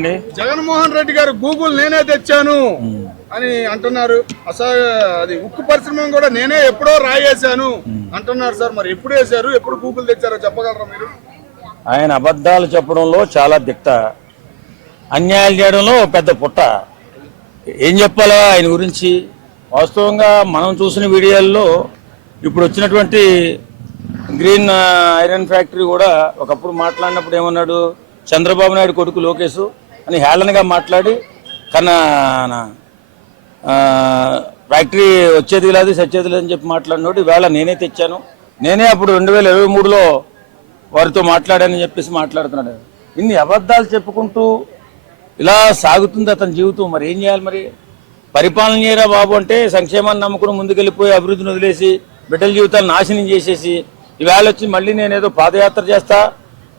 అండి. జగన్మోహన్ రెడ్డి గారు గూగుల్ నేనే తెచ్చాను అని అంటున్నారు. అసలు అది ఉక్కు పరిశ్రమ కూడా నేనే ఎప్పుడో రాయేశాను అంటున్నారు సార్. మరి ఎప్పుడు వేశారు, ఎప్పుడు గూగుల్ తెచ్చారో చెప్పగలరా మీరు? ఆయన అబద్ధాలు చెప్పడంలో చాలా దిట్ట, అన్యాయాలు చేయడంలో పెద్ద పుట్ట. ఏం చెప్పాలా ఆయన గురించి? వాస్తవంగా మనం చూసిన వీడియోల్లో ఇప్పుడు వచ్చినటువంటి గ్రీన్ ఐరన్ ఫ్యాక్టరీ కూడా ఒకప్పుడు మాట్లాడినప్పుడు ఏమన్నాడు, చంద్రబాబు నాయుడు కొడుకు లోకేష్ అని హేళనగా మాట్లాడి కన్నా ఫ్యాక్టరీ వచ్చేది లేదు సచ్చేది లేదని చెప్పి మాట్లాడినోడు ఈవేళ నేనే తెచ్చాను, నేనే అప్పుడు 2023లో వారితో మాట్లాడానని చెప్పేసి మాట్లాడుతున్నాడు. ఇన్ని అబద్ధాలు చెప్పుకుంటూ ఇలా సాగుతుంది అతని జీవితం. మరి ఏం చేయాలి? మరి పరిపాలన చేయరా బాబు అంటే సంక్షేమాన్ని నమ్ముకుని ముందుకెళ్ళిపోయి అభివృద్ధిని వదిలేసి బిడ్డల జీవితాలు నాశనం చేసేసి ఈవేళ వచ్చి మళ్ళీ నేనేదో పాదయాత్ర చేస్తా,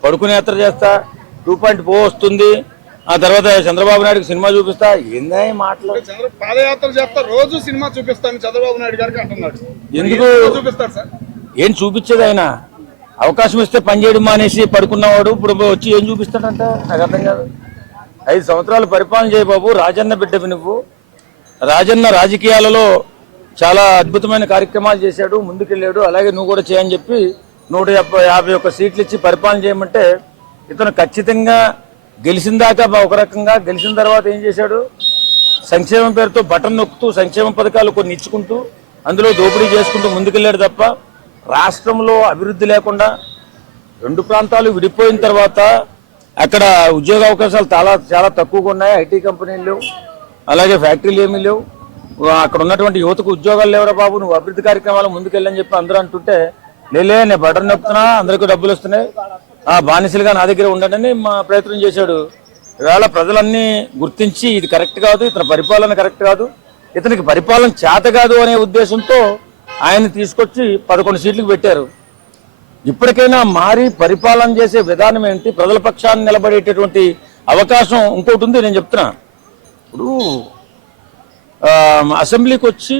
పడుకునే యాత్ర చేస్తా, 2.0 వస్తుంది, ఆ తర్వాత చంద్రబాబు నాయుడుకి సినిమా చూపిస్తా, ఏందా మాటలు? పాదయాత్ర చేస్తా, రోజు సినిమా చూపిస్తాను చంద్రబాబు నాయుడు గారికి అంటున్నాడు. ఎందుకు చూపిస్తారు సార్? ఏం చూపించేది? ఆయన అవకాశం ఇస్తే పని చేయడం మానేసి పడుకున్నవాడు ఇప్పుడు వచ్చి ఏం చూపిస్తాడంట? నాకు అర్థం కాదు. 5 సంవత్సరాలు పరిపాలన చేయ బాబు, రాజన్న బిడ్డవి నువ్వు. రాజన్న రాజకీయాలలో చాలా అద్భుతమైన కార్యక్రమాలు చేశాడు, ముందుకెళ్ళాడు. అలాగే నువ్వు కూడా చేయని చెప్పి 151 సీట్లు ఇచ్చి పరిపాలన చేయమంటే ఇతను ఖచ్చితంగా గెలిచిన దాకా ఒక రకంగా, గెలిచిన తర్వాత ఏం చేశాడు? సంక్షేమం పేరుతో బటన్ నొక్కుతూ సంక్షేమ పథకాలు కొన్ని ఇచ్చుకుంటూ అందులో దోపిడీ చేసుకుంటూ ముందుకెళ్ళాడు తప్ప రాష్ట్రంలో అభివృద్ధి లేకుండా 2 ప్రాంతాలు విడిపోయిన తర్వాత అక్కడ ఉద్యోగ అవకాశాలు చాలా తక్కువగా ఉన్నాయి. ఐటీ కంపెనీలు లేవు, అలాగే ఫ్యాక్టరీలు ఏమీ లేవు. అక్కడ ఉన్నటువంటి యువతకు ఉద్యోగాలు లేవరా బాబు, నువ్వు అభివృద్ధి కార్యక్రమాలు ముందుకెళ్ళని చెప్పి అందరూ అంటుంటే లేలే నేను బటన్ నొక్కుతున్నా, అందరికీ డబ్బులు వస్తున్నాయి, బానిసలుగా నా దగ్గర ఉండండి మా ప్రయత్నం చేశాడు. ఇవాళ ప్రజలన్నీ గుర్తించి ఇది కరెక్ట్ కాదు, ఇతని పరిపాలన కరెక్ట్ కాదు, ఇతనికి పరిపాలన చేత కాదు అనే ఉద్దేశంతో ఆయన తీసుకొచ్చి 11 సీట్లకు పెట్టారు. ఇప్పటికైనా మారి పరిపాలన చేసే విధానం ఏంటి, ప్రజల పక్షాన్ని నిలబడేటటువంటి అవకాశం ఇంకోటి ఉంది. నేను చెప్తున్నా, ఇప్పుడు అసెంబ్లీకి వచ్చి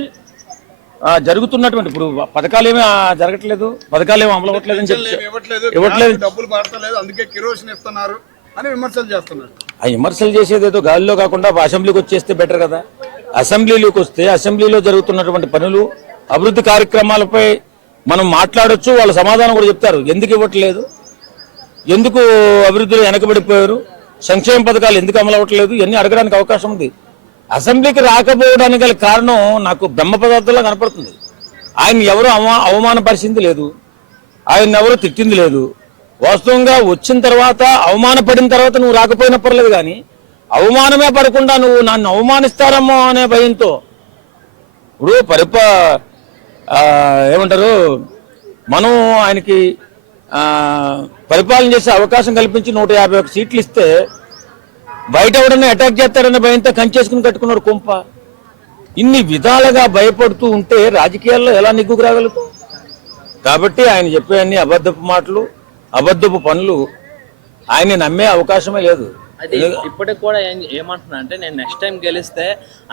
జరుగుతున్నటువంటి ఇప్పుడు పథకాలు ఏమీ జరగట్లేదు, పథకాలు ఏమీ అమలు అవ్వట్లేదని చెప్పి ఇవ్వట్లేదు, డబ్బులు పడతలేదు, అందుకే కిరోసిన్ ఇస్తున్నారు అని విమర్శలు చేస్తున్నారు. ఆ విమర్శలు చేసేది ఏదో గాలిలో కాకుండా అసెంబ్లీకి వచ్చేస్తే బెటర్ కదా. అసెంబ్లీలోకి వస్తే అసెంబ్లీలో జరుగుతున్నటువంటి పనులు, అభివృద్ధి కార్యక్రమాలపై మనం మాట్లాడొచ్చు, వాళ్ళ సమాధానం కూడా చెప్తారు. ఎందుకు ఇవ్వట్లేదు, ఎందుకు అభివృద్ధిలో వెనకబడిపోయారు, సంక్షేమ పథకాలు ఎందుకు అమలు అవ్వట్లేదు, ఇవన్నీ అడగడానికి అవకాశం ఉంది. అసెంబ్లీకి రాకపోవడానికి గల కారణం నాకు బ్రహ్మ పదార్థంలో కనపడుతుంది. ఆయన ఎవరు అవమానపరిచింది లేదు, ఆయన ఎవరు తిట్టింది లేదు. వాస్తవంగా వచ్చిన తర్వాత అవమానపడిన తర్వాత నువ్వు రాకపోయినా పర్లేదు, కానీ అవమానమే పడకుండా నువ్వు నన్ను అవమానిస్తారమ్మో అనే భయంతో ఇప్పుడు ఏమంటారు, మనం ఆయనకి పరిపాలన చేసే అవకాశం కల్పించి 151 సీట్లు ఇస్తే బయట ఎవడన్నా అటాక్ చేస్తారనే భయంతో కంచేసుకుని కట్టుకున్నాడు కుంప. ఇన్ని విధాలుగా భయపడుతూ ఉంటే రాజకీయాల్లో ఎలా నిగ్గుకు రాగలుగుతాం? కాబట్టి ఆయన చెప్పే అన్ని అబద్ధపు మాటలు, అబద్ధపు పనులు ఆయన నమ్మే అవకాశమే లేదు. అది ఇప్పటికి కూడా ఏమంటున్నా అంటే, నేను నెక్స్ట్ టైం గెలిస్తే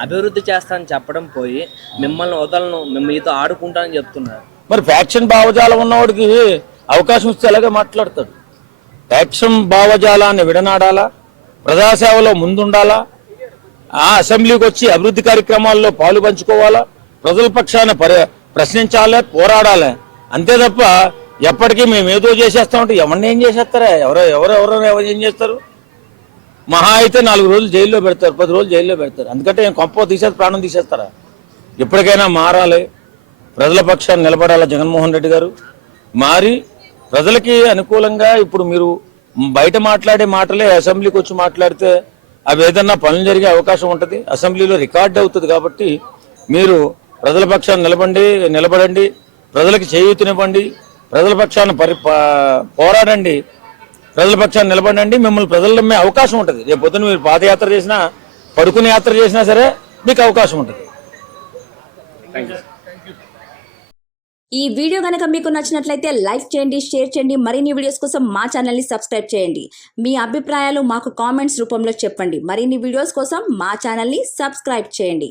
అభివృద్ధి చేస్తానని చెప్పడం పోయి మిమ్మల్ని వదలను, మీతో ఆడుకుంటానని చెప్తున్నారు. మరి ఫ్యాక్షన్ భావజాలం ఉన్నవాడికి అవకాశం ఇస్తే ఎలాగే మాట్లాడతాడు? ఫ్యాక్షన్ భావజాలాన్ని విడనాడాలా, ప్రజాసేవలో ముందుండాలా, అసెంబ్లీకి వచ్చి అభివృద్ధి కార్యక్రమాల్లో పాలు పంచుకోవాలా, ప్రజల పక్షాన ప్రశ్నించాలి, పోరాడాలి. అంతే తప్ప ఎప్పటికీ మేము ఏదో చేసేస్తామంటే ఎవరిని ఏం చేసేస్తారా? ఎవరు ఏం చేస్తారు? మహా అయితే 4 రోజులు జైల్లో పెడతారు, 10 రోజులు జైల్లో పెడతారు. అందుకంటే కొంప తీసేసి ప్రాణం తీసేస్తారా? ఎప్పటికైనా మారాలి, ప్రజల పక్షాన్ని నిలబడాలా జగన్మోహన్ రెడ్డి గారు. మారి ప్రజలకి అనుకూలంగా ఇప్పుడు మీరు బయట మాట్లాడే మాటలే అసెంబ్లీకి వచ్చి మాట్లాడితే అవి ఏదన్నా పనులు జరిగే అవకాశం ఉంటుంది, అసెంబ్లీలో రికార్డ్ అవుతుంది. కాబట్టి మీరు ప్రజల పక్షాన్ని నిలబడండి, ప్రజలకు చేయూతనివ్వండి, ప్రజల పక్షాన్ని పోరాడండి, ప్రజల పక్షాన్ని నిలబడండి. మిమ్మల్ని ప్రజలు నమ్మే అవకాశం ఉంటుంది. రేపు పొద్దున మీరు పాదయాత్ర చేసినా, పడుకునే యాత్ర చేసినా సరే మీకు అవకాశం ఉంటుంది. ఈ వీడియో కనుక మీకు నచ్చినట్లయితే లైక్ చేయండి, షేర్ చేయండి. మరిన్ని వీడియోస్ కోసం మా ఛానల్ని సబ్స్క్రైబ్ చేయండి. మీ అభిప్రాయాలు మాకు కామెంట్స్ రూపంలో చెప్పండి. మరిన్ని వీడియోస్ కోసం మా ఛానల్ని సబ్స్క్రైబ్ చేయండి.